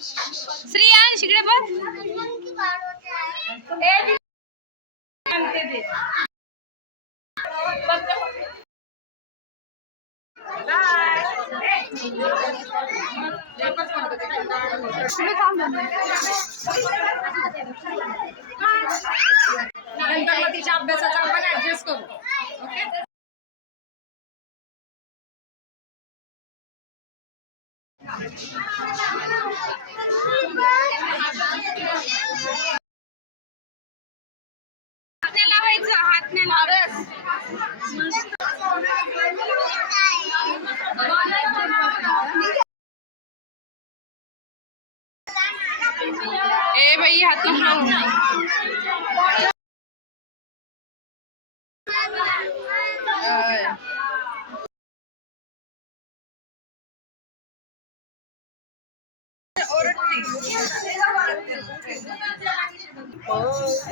श्रेयांश इकडे बघ. नंतर मग तिच्या अभ्यासाचा आपण ऍडजस्ट करू. ओके. हात नाही लावायचं, हात नाही लावायचं. ए बाई हात नको लावू.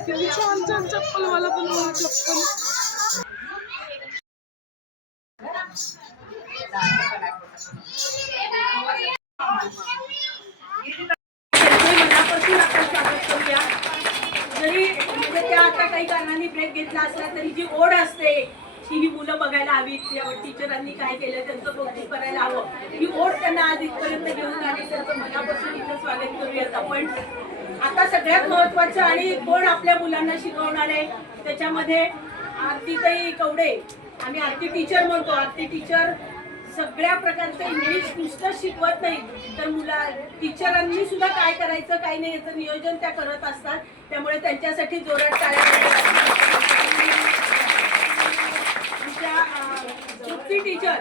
किती छान छान चप्पल, मला पण चप्पल. मनापासून आपण स्वागत करूया. जरी म्हणजे त्या आता काही कारणाने ब्रेक घेतला असला तरी जी ओढ असते ही मुलं बघायला हवी, टीचरांनी काय केलं त्यांचं कौतुक करायला हवं, ही ओढ त्यांना आज इथपर्यंत घेऊन आली. त्यांचं मनापासून इथं स्वागत करूयात आपण. आता सगळ्यात महत्वाचं आणि कोण आपल्या मुलांना शिकवणार आहे त्याच्यामध्ये आरतीताई कवडे. आम्ही आरती टीचर म्हणतो. आरती टीचर सगळ्या प्रकारचं इंग्लिश नुसतं शिकवत नाही तर टीचरांनी सुद्धा काय करायचं काय नाही याचं नियोजन त्या करत असतात. त्यामुळे त्यांच्यासाठी जोरात टाळ्या. तृप्ती टीचर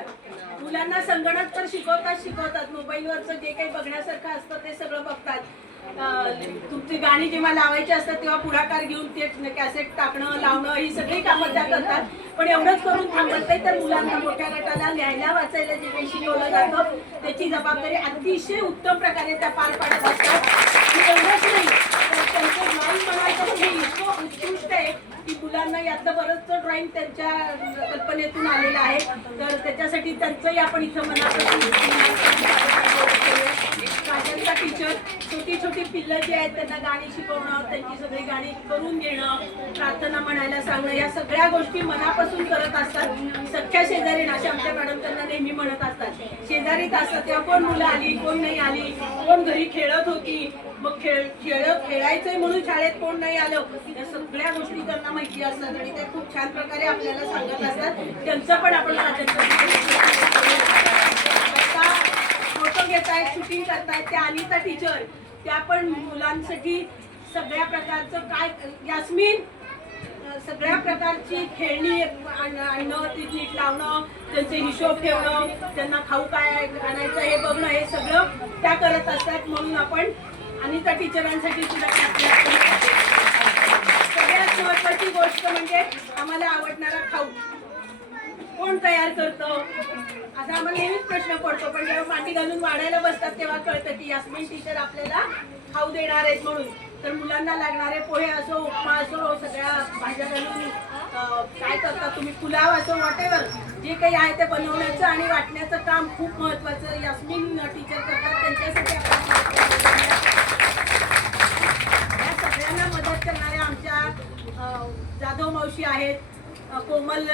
मुलांना संगणक तर शिकवतात. मोबाईलवरचं जे काही बघण्यासारखं असतं ते सगळं बघतात. तुमची गाणी जेव्हा लावायची असतात तेव्हा पुढाकार घेऊन ते कॅसेट टाकणं लावणं ही सगळी कामं त्या करतात. पण एवढंच करून थांबत नाही तर मुलांना मोठ्या गटाला लिहायला वाचायला जे काही शिकवलं जातं त्याची जबाबदारी अतिशय उत्तम प्रकारे त्या पार पाडत असतात. एवढंच नाही तर त्यांचं ड्रॉइंग म्हणायचं हे इतकं उत्कृष्ट आहे की मुलांना यातलं बरंचसं ड्रॉइंग त्यांच्या कल्पनेतून आलेलं आहे. तर त्याच्यासाठी त्यांचंही आपण इथं मनापासून टीचर छोटी छोटी पिल्लं जी आहेत त्यांना गाणी शिकवणं, त्यांची सगळी गाणी करून घेणं, प्रार्थना म्हणायला सांगणं, या सगळ्या गोष्टी मनापासून करत असतात. सख्या शेजारी अशा आमच्या मॅडम त्यांना नेहमी म्हणत असतात. शेजारीत असतात तेव्हा कोण मुलं आली कोण नाही आली, कोण घरी खेळत होती, मग खेळायचंय म्हणून शाळेत कोण नाही आलं, या सगळ्या गोष्टी त्यांना माहिती असतात आणि ते खूप छान प्रकारे आपल्याला सांगत असतात. त्यांचं पण आपण फोटो घेतायत, शूटिंग करतायत त्या अनिता टीचर, त्या पण मुलांसाठी सगळ्या प्रकारचं काय यास्मिन सगळ्या प्रकारची खेळणी आणणं, ती नीट लावणं, त्यांचे हिशोब ठेवणं, त्यांना खाऊ काय आणायचं हे बघणं, हे सगळं त्या करत असतात. म्हणून आपण अनिता टीचरांसाठी सुद्धा सगळ्यात महत्वाची गोष्ट म्हणजे आम्हाला आवडणारा खाऊ कोण तयार करतं असा आम्हाला नेहमीच प्रश्न पडतो. पण जेव्हा माती घालून वाढायला बसतात तेव्हा कळतं की यास्मिन टीचर आपल्याला खाऊ देणार आहेत म्हणून. तर मुलांना लागणारे पोहे असो, उपमा असो, सगळ्या भाज्या घालून काय करता तुम्ही, पुलाव असो, वॉटेवर जे काही आहे ते बनवण्याचं आणि वाटण्याचं काम खूप महत्वाचं यास्मिन टीचर करतात. त्यांच्यासाठी आपण या सगळ्यांना मदत करणाऱ्या आमच्या जाधव मावशी आहेत, कोमल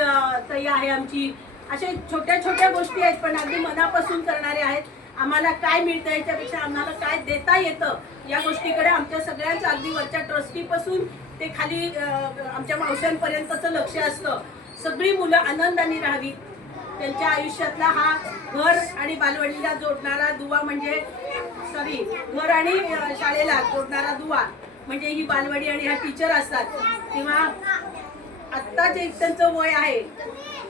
ताई आहे आमची, अशा छोट्या छोट्या गोष्टी आहेत पण अगदी मनापासून करणारे आहेत. आम्हाला काय मिळतं याच्यापेक्षा आम्हाला काय देता येतं या गोष्टीकडे आमच्या सगळ्यांचं अगदी वरच्या ट्रस्टीपासून ते खाली आमच्या मावशांपर्यंतचं लक्ष असतं. सगळी मुलं आनंदाने राहावी, त्यांच्या आयुष्यातला हा घर आणि बालवाडीला जोडणारा दुवा म्हणजे घर आणि शाळेला जोडणारा दुवा म्हणजे ही बालवाडी आणि हा टीचर असतात. तेव्हा आत्ता जे त्यांचं वय आहे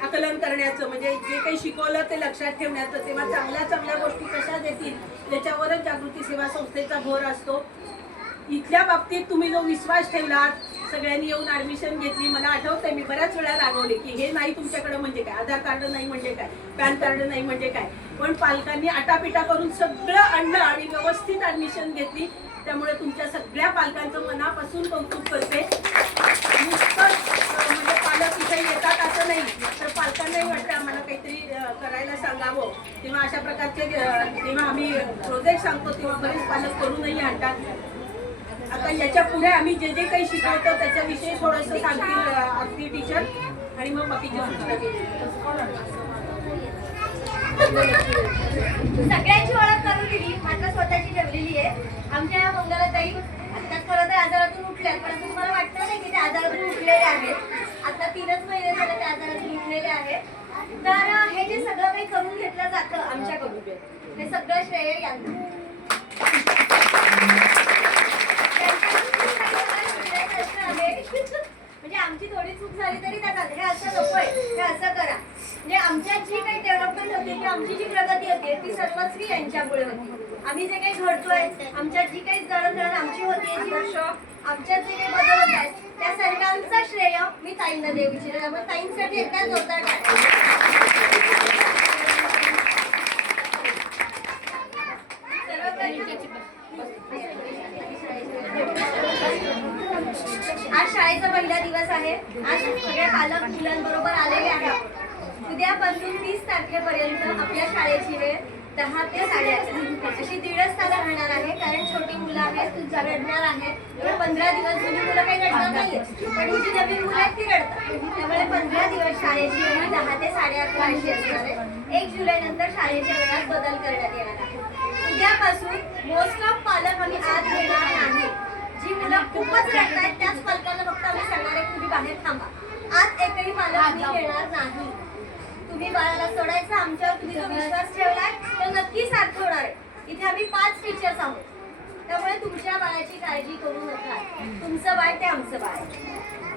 आकलन करण्याचं म्हणजे जे काही शिकवलं ते लक्षात ठेवण्याचं, तेव्हा चांगल्या चांगल्या गोष्टी कशा देतील त्याच्यावरच जागृती सेवा संस्थेचा भर असतो. इथल्या बाबतीत तुम्ही जो विश्वास ठेवलात, सगळ्यांनी येऊन ऍडमिशन घेतली, मला आठवतंय मी बऱ्याच वेळा रागवले की हे नाही तुमच्याकडे म्हणजे काय, आधार कार्ड नाही म्हणजे काय, पॅन कार्ड नाही म्हणजे काय, पण पालकांनी आटापिटा करून सगळं आणलं आणि व्यवस्थित ऍडमिशन घेतली. त्यामुळे तुमच्या सगळ्या पालकांचं मनापासून कौतुक करते. नुसतंच म्हणजे पालक इथे येतात असं नाही, तर पालकांनाही वाटतं आम्हाला काहीतरी करायला सांगावं. तेव्हा अशा प्रकारचे जेव्हा आम्ही प्रोजेक्ट सांगतो तेव्हा बरेच पालक करूनही आणतात. आता याच्या पुढे आम्ही जे जे काही शिकवतो त्याच्याविषयी थोडंसं सांगतील अगदी टीचर, आणि मग बाकीची सूचना केली. सगळ्यांची ओळख करून दिली, मात्र स्वतःची ठेवलेली आहे. आमच्या या मंगलाताई आता खरं तर आजारातून उठल्यात, पण असं तुम्हाला वाटतं नाही की ते आजारातून उठलेले आहेत. आता 3च महिने झाले ते आजारातून उठलेले आहेत. तर हे जे सगळं काही करून घेतलं जातं आमच्याकडून, हे सगळं श्रेय यांना. म्हणजे आमची थोडी चूक झाली तरी त्याच्यात हे असं नकोय, हे असं करा. म्हणजे आमच्यात जी काही डेव्हलपमेंट होते किंवा आमची जी प्रगती होते ती सर्वस्वी यांच्यामुळे होती. आम्ही जे काही घडतोय, आमच्यात जी काही जळणघळण आमची होती, आमच्यात जे काही बदल होत आहेत, त्या सर्वांचं श्रेय मी ताईंना देऊ इच्छिते. त्यामुळे ताईंसाठी एकदा जोरदार आज शाळेचा पहिला दिवस आहे. आज सगळे पालक मुलांबरोबर आलेले आहेत. उद्यापासून 30 तारखेपर्यंत आपल्या शाळेची वेळ 10 ते 8:30 अशी 1.5 तास राहणार आहे. कारण छोटी मुलं आहेत, रडणार आहेत. त्यामुळे 15 दिवस जुनी मुलं काही रडणार नाहीये, पण ही जी नवीन मुलं आहेत ती रडतात. त्यामुळे 15 दिवस शाळेची वेळ 10 ते 8:30 अशी असणार आहे. 1 जुलै नंतर शाळेच्या वेळात बदल करण्यात येणार आहे. उद्यापासून मोस्ट ऑफ पालक आम्ही आज येणार नाही. जी मुलं खूपच रडतायत त्याच पालकांना फक्त आम्ही सांगणार आहे तुम्ही बाहेर थांबा. आज एकही पालक आम्ही येणार नाही. तुम्ही बाळाला सोडायचं, आमच्यावर तुम्ही जो विश्वास ठेवलाय तो नक्की सार्थ होणार आहे. इथे आम्ही 5 टीचर्स आहोत, त्यामुळे तुमच्या बाळाची काळजी करू नका. तुमचं बाळ ते आमचं बाळ आहे.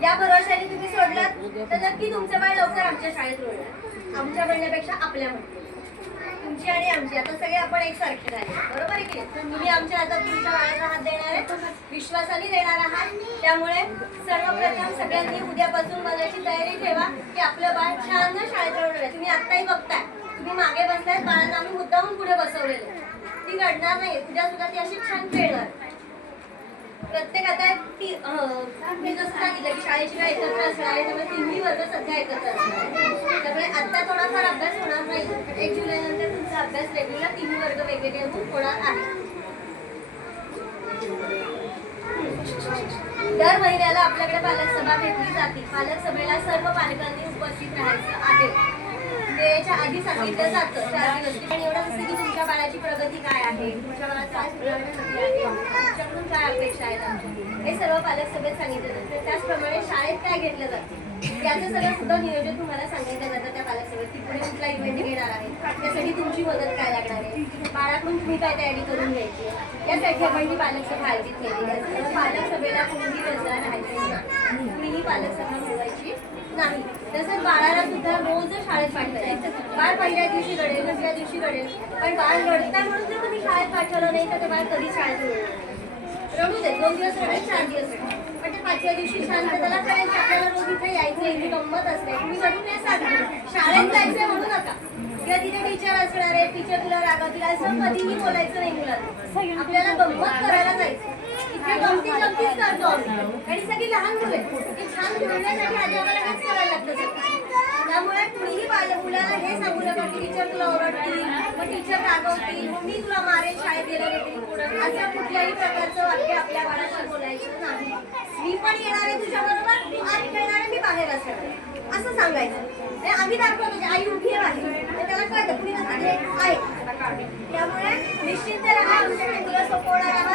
या भरोशाने तुम्ही सोडलात तर नक्की तुमचं बाळ लवकर आमच्या शाळेत रुळणार. आमच्या म्हणण्यापेक्षा आपल्या म्हणते तुमची आणि आमची आता सगळे आपण एकसारखे झाले, बरोबर आहे की? तुम्ही आमच्या आता तुमच्या बाळाचा हात देणार आहे, विश्वासाने देणार आहात. त्यामुळे सर्वप्रथम सगळ्यांनी उद्यापासून मनाची तयारी ठेवा की आपलं बाळ छान शाळेत रडणार आहे. तुम्ही आत्ताही बघताय, तुम्ही मागे बसताय, बाळांना आम्ही मुद्दामून पुढे बसवलेलं. ती रडणार नाही, उद्या सुद्धा ती अशी छान खेळणार. प्रत्येक आता मी जसं सांगितलं की शाळेची वेळ एकत्र असणार आहे, त्यामुळे 3ही वर्ग सध्या एकत्र असणार आहे. त्यामुळे आत्ता थोडाफार अभ्यास होणार नाही. 1 जुलै नंतर तुमचा अभ्यास रेग्युलर 3ही वर्ग वेगवेगळे होणार आहे. दर महिन्याला आपल्याकडे पालक सभा घेतली जाते. पालक सभेला सर्व पालकांनी उपस्थित राहायचं आहे. वेळेच्या आधी सांगितलं जातं 4 दिवस. पण एवढं असतं की तुमच्या बाळाची प्रगती काय आहे, तुमच्या बाळात काय सुधारण्यासाठी आहे, तुमच्याकडून काय अपेक्षा आहेत आमच्या, हे सर्व पालक सभेत सांगितलं जातं. त्याचप्रमाणे शाळेत काय घेतलं जातं याचं सगळं सुद्धा नियोजन तुम्हाला सांगितलं जातं त्या पालक सभेत. की पुढे कुठला इव्हेंट घेणार आहे, त्यासाठी तुमची मदत काय लागणार आहे, बाळाकडून तुम्ही काय तयारी करून घ्यायची, यासाठी आपण ही पालक सभा आयोजित केलेली आहे. पालक सभेला कोणीही व्यवस्था राहायची नाही, कुणीही पालक सभा मिळवायची नाही. तसंच बाळाला सुद्धा रोज शाळेत पाठवायचं. बाळ पहिल्या दिवशी रडेल, दुसऱ्या दिवशी रडेल, पण बाळ रडता म्हणून जर तुम्ही शाळेत पाठवलं नाही तर ते बाळ कधी शाळेत रडू दे. 2 दिवस रडेल, 4 दिवस रडेल, पण ते 5व्या दिवशी शांत त्याला कळेल की आपल्याला रोज इथे यायचं, इथे गंमत असते. तुम्ही म्हणून नाही सांगतो शाळेत जायचंय म्हणू नका, किंवा तिथे टीचर असणार आहे, टीचर तुला रागवतील असं कधीही बोलायचं नाही मुलांना. आपल्याला गंमत करायला जायचं. इथे गमतीच करतो आम्ही, आणि सगळी लहान मुलं ते छान खेळण्यासाठी आधी आम्हाला हेच करायला लागतं. त्यामुळे कुणीही मुलाला हे सांगू नका की टीचर तुला ओरडतील, मग टीचर रागवतील, मग मी तुला मारेल शाळेत गेल्यावर, असं कुठल्याही प्रकारचं वाक्य आपल्या बाळाशी बोलायचं नाही. मी पण येणार आहे तुझ्याबरोबर, तू आत खेळणार आहे, मी बाहेर असणार, असं सांगायचं. आम्ही दाखवतो की आई उभी आहे, त्याला कळतं कुणी आहे. त्यामुळे निश्चित राहा, आमच्याकडे तुला सपोर्ट आहे.